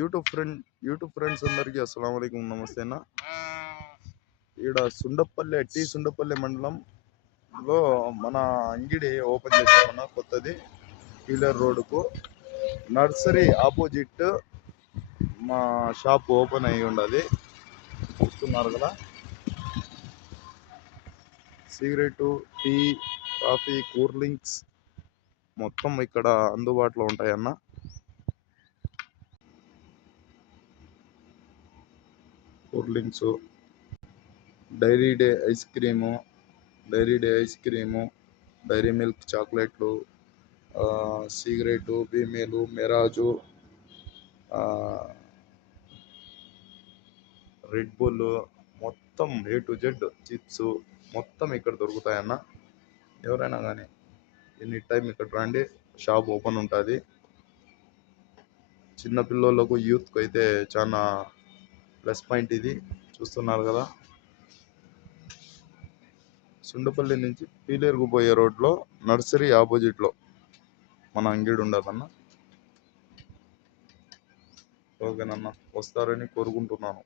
YouTube friends అందరికీ అస్సలం వాలేకుమ్, నమస్తే అన్న. ఈడ సుండపల్లె మండలంలో మన అంగిడి ఓపెన్ చేసామన్న, కొత్తది. పీలర్ రోడ్డుకు నర్సరీ ఆపోజిట్ మా షాప్ ఓపెన్ అయ్యి ఉండదు. చూస్తున్నారు కదా, cigarette, tea, coffee, cool drinks మొత్తం ఇక్కడ అందుబాటులో ఉంటాయన్న. Cool drinks, dairy day ice cream, dairy milk చాక్లెట్లు, సిగరెటు, బీమేలు, మెరాజు, రెడ్ బుల్, మొత్తం A to Z చిప్స్ మొత్తం ఇక్కడ దొరుకుతాయన్న. ఎవరైనా కానీ ఎనీ టైం ఇక్కడ రండి, షాప్ ఓపెన్ ఉంటుంది. చిన్న పిల్లలకు, యూత్కి అయితే చాలా ప్లస్ పాయింట్ ఇది. చూస్తున్నారు కదా, సుండపల్లి నుంచి పీలేరుకు పోయే రోడ్లో నర్సరీ ఆపోజిట్లో మన అంగిడి ఉండదన్న. ఓకేనన్న, వస్తారని కోరుకుంటున్నాను.